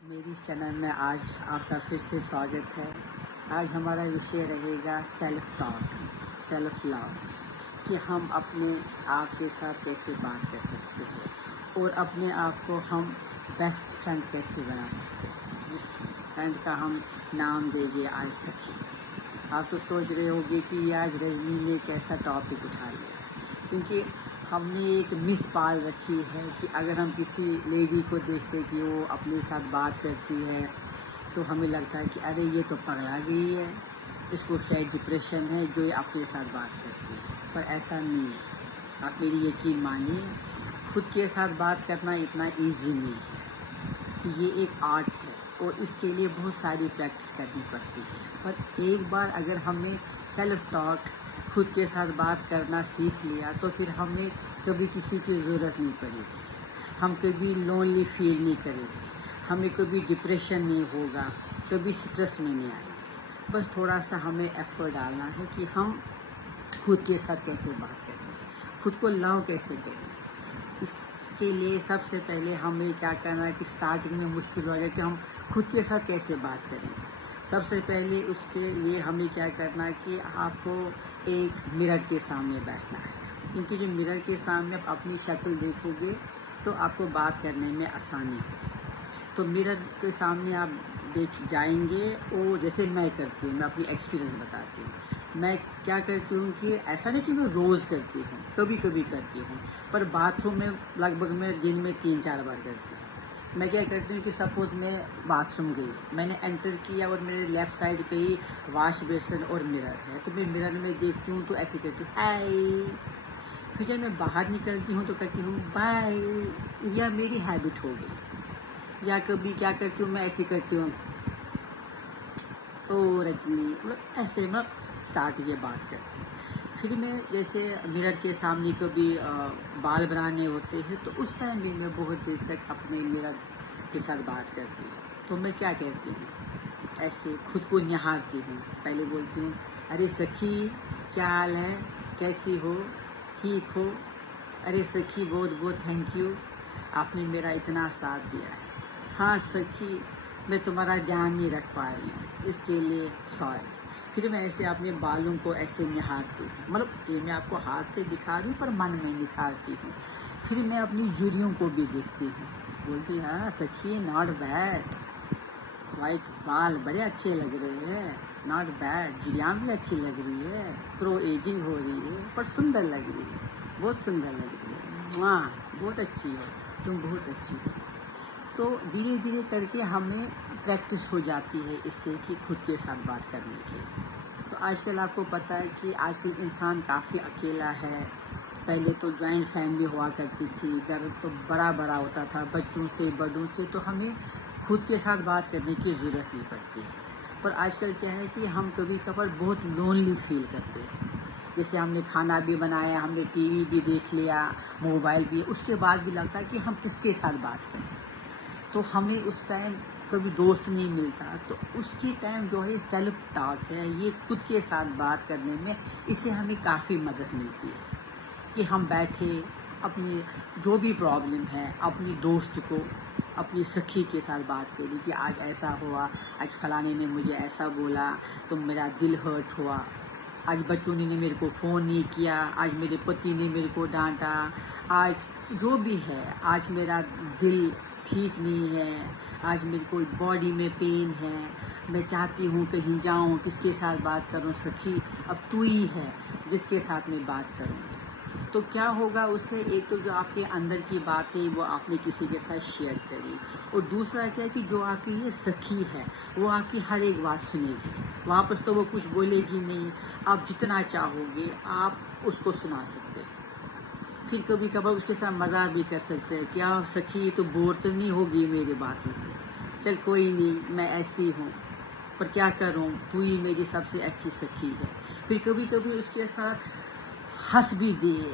मेरी चैनल में आज आपका फिर से स्वागत है। आज हमारा विषय रहेगा सेल्फ टॉक, सेल्फ लव, कि हम अपने आप के साथ कैसे बात कर सकते हैं और अपने आप को हम बेस्ट फ्रेंड कैसे बना सकते हैं, जिस फ्रेंड का हम नाम देंगे आज सखी। आप तो सोच रहे होंगे कि आज रजनी ने कैसा टॉपिक उठा लिया, क्योंकि हमने एक मिथ पाल रखी है कि अगर हम किसी लेडी को देखते कि वो अपने साथ बात करती है तो हमें लगता है कि अरे ये तो पगला गई है, इसको शायद डिप्रेशन है जो ये अपने साथ बात करती है। पर ऐसा नहीं है। आप मेरी यकीन मानिए, खुद के साथ बात करना इतना इजी नहीं है। ये एक आर्ट है और इसके लिए बहुत सारी प्रैक्टिस करनी पड़ती है। पर एक बार अगर हमने सेल्फ टॉक, खुद के साथ बात करना सीख लिया तो फिर हमें कभी किसी की ज़रूरत नहीं पड़ेगी, हम कभी लोनली फील नहीं करेंगे, हमें कभी डिप्रेशन नहीं होगा, कभी स्ट्रेस में नहीं आएंगे। बस थोड़ा सा हमें एफर्ट डालना है कि हम खुद के साथ कैसे बात करेंगे, खुद को लव कैसे करेंगे। इसके लिए सबसे पहले हमें क्या करना है कि स्टार्टिंग में मुश्किल हो कि हम खुद के साथ कैसे बात करेंगे। सबसे पहले उसके लिए हमें क्या करना है कि आपको एक मिरर के सामने बैठना है, क्योंकि जो मिरर के सामने आप अपनी शक्ल देखोगे तो आपको बात करने में आसानी होगी। तो मिरर के सामने आप देख जाएंगे और जैसे मैं करती हूँ, मैं अपनी एक्सपीरियंस बताती हूँ। मैं क्या करती हूँ कि ऐसा नहीं कि मैं रोज़ करती हूँ, कभी कभी करती हूँ, पर बाथरूम में लगभग मैं दिन में 3-4 बार करती हूँ। मैं क्या करती हूँ कि सपोज़ मैं बाथरूम गई, मैंने एंटर किया और मेरे लेफ़्ट साइड पे ही वॉश बेसिन और मिरर है, तो मैं मिरर में देखती हूँ तो ऐसे करती हूँ हाय। फिर जब मैं बाहर निकलती हूँ तो करती हूँ बाय। यह मेरी हैबिट हो गई। या कभी क्या करती हूँ, मैं ऐसे करती हूँ ओ रजनी, मतलब ऐसे मैं स्टार्ट ये बात करती हूँ। फिर मैं जैसे मिरर के सामने कभी बाल बनाने होते हैं तो उस टाइम भी मैं बहुत देर तक अपने मिरर के साथ बात करती हूँ। तो मैं क्या कहती हूँ, ऐसे खुद को निहारती हूँ। पहले बोलती हूँ अरे सखी क्या हाल है, कैसी हो, ठीक हो, अरे सखी बहुत बहुत थैंक यू, आपने मेरा इतना साथ दिया है। हाँ सखी, मैं तुम्हारा ध्यान नहीं रख पा रही हूँ, इसके लिए सॉरी। फिर मैं ऐसे अपने बालों को ऐसे निहारती हूँ, मतलब ये मैं आपको हाथ से दिखा रही हूँ पर मन में निहारती हूँ। फिर मैं अपनी जुड़ियों को भी देखती हूँ, बोलती हाँ सखी नॉट बैड, वाइट बाल बड़े अच्छे लग रहे हैं, नॉट बैड, जुड़ियाँ भी अच्छी लग रही है, प्रो एजिंग हो रही है पर सुंदर लग रही है, बहुत सुंदर लग रही है, बहुत अच्छी हो, तुम बहुत अच्छी हो। तो धीरे धीरे करके हमें प्रैक्टिस हो जाती है इससे कि खुद के साथ बात करने की। तो आजकल आपको पता है कि आजकल इंसान काफ़ी अकेला है। पहले तो जॉइंट फैमिली हुआ करती थी, घर तो बड़ा बड़ा होता था, बच्चों से बड़ों से, तो हमें खुद के साथ बात करने की ज़रूरत नहीं पड़ती। पर आजकल क्या है कि हम कभी कभार बहुत लोनली फील करते हैं। जैसे हमने खाना भी बनाया, हमने टीवी भी देख लिया, मोबाइल भी, उसके बाद भी लगता है कि हम किसके साथ बात करें। तो हमें उस टाइम कभी दोस्त नहीं मिलता, तो उसकी टाइम जो है सेल्फ टॉक है, ये खुद के साथ बात करने में, इससे हमें काफ़ी मदद मिलती है कि हम बैठे अपनी जो भी प्रॉब्लम है अपनी दोस्त को, अपनी सखी के साथ बात करी कि आज ऐसा हुआ, आज फलाने ने मुझे ऐसा बोला तो मेरा दिल हर्ट हुआ, आज बच्चों ने मेरे को फ़ोन नहीं किया, आज मेरे पति ने मेरे को डांटा, आज जो भी है, आज मेरा दिल ठीक नहीं है, आज मेरे को बॉडी में पेन है, मैं चाहती हूँ कहीं जाऊँ, किसके साथ बात करूँ सखी, अब तू ही है जिसके साथ मैं बात करूँगी। तो क्या होगा उससे, एक तो जो आपके अंदर की बात है वो आपने किसी के साथ शेयर करी, और दूसरा क्या है कि जो आपकी ये सखी है वो आपकी हर एक बात सुनेगी, वापस तो वो कुछ बोलेगी नहीं, आप जितना चाहोगे आप उसको सुना सकते हैं। फिर कभी कभार उसके साथ मज़ाक भी कर सकते हैं, क्या सखी तो बोर तो नहीं होगी मेरी बातों से, चल कोई नहीं मैं ऐसी हूँ, पर क्या करूँ, तू ही मेरी सबसे अच्छी सखी है। फिर कभी कभी उसके साथ हंस भी दिए,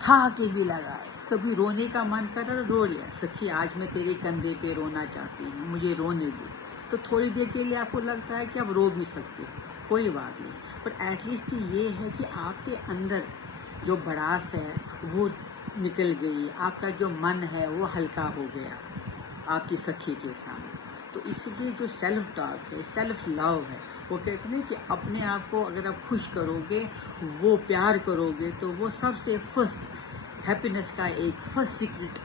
था के भी लगाए, कभी रोने का मन कर रो लिया, सखी आज मैं तेरे कंधे पे रोना चाहती हूँ, मुझे रोने दे। तो थोड़ी देर के लिए आपको लगता है कि आप रो भी सकते हो, कोई बात नहीं, पर एटलीस्ट ये है कि आपके अंदर जो भड़ास है वो निकल गई, आपका जो मन है वो हल्का हो गया आपकी सखी के सामने। तो इसलिए जो सेल्फ टॉक है, सेल्फ लव है, वो कहते हैं कि अपने आप को अगर आप खुश करोगे, वो प्यार करोगे, तो वो सबसे फर्स्ट हैप्पीनेस का एक फर्स्ट सीक्रेट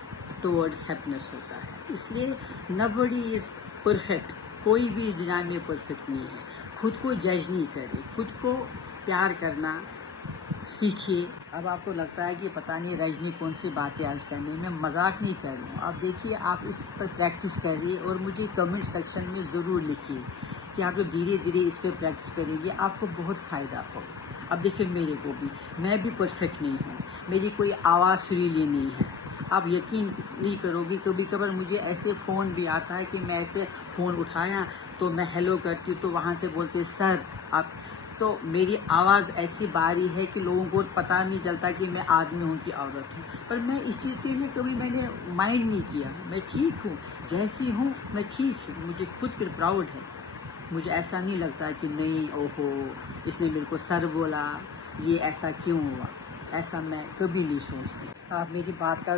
टुवर्ड्स हैप्पीनेस होता है। इसलिए नबडी इज़ परफेक्ट, कोई भी इस दुनिया में परफेक्ट नहीं है। खुद को जज नहीं करें, खुद को प्यार करना सीखिए। अब आपको लगता है कि पता नहीं रजनी कौन सी बातें आज करनी, मैं मजाक नहीं कर रही हूँ। आप देखिए, आप इस पर प्रैक्टिस करिए और मुझे कमेंट सेक्शन में ज़रूर लिखिए कि आप जब धीरे धीरे इस पर प्रैक्टिस करेंगे आपको बहुत फ़ायदा होगा। अब देखिए, मेरे को भी, मैं भी परफेक्ट नहीं हूँ, मेरी कोई आवाज़ सुरीली नहीं है। आप यकीन नहीं करोगे, कभी कभार मुझे ऐसे फ़ोन भी आता है कि मैं ऐसे फ़ोन उठाया तो मैं हेलो करती हूँ, तो वहाँ से बोलते सर आप, तो मेरी आवाज़ ऐसी बारी है कि लोगों को पता नहीं चलता कि मैं आदमी हूँ कि औरत हूँ। पर मैं इस चीज़ के लिए कभी मैंने माइंड नहीं किया, मैं ठीक हूँ जैसी हूँ, मैं ठीक हूँ, मुझे खुद पर प्राउड है। मुझे ऐसा नहीं लगता कि नहीं ओहो इसने मेरे को सर बोला, ये ऐसा क्यों हुआ, ऐसा मैं कभी नहीं सोचती। आप मेरी बात का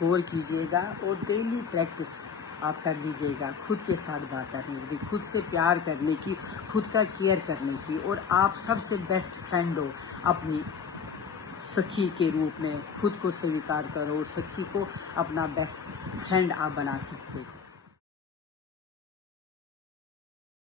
गौर कीजिएगा और डेली प्रैक्टिस आप कर लीजिएगा खुद के साथ बात करने की, खुद से प्यार करने की, खुद का केयर करने की, और आप सबसे बेस्ट फ्रेंड हो अपनी सखी के रूप में। खुद को स्वीकार करो और सखी को अपना बेस्ट फ्रेंड आप बना सकते हो।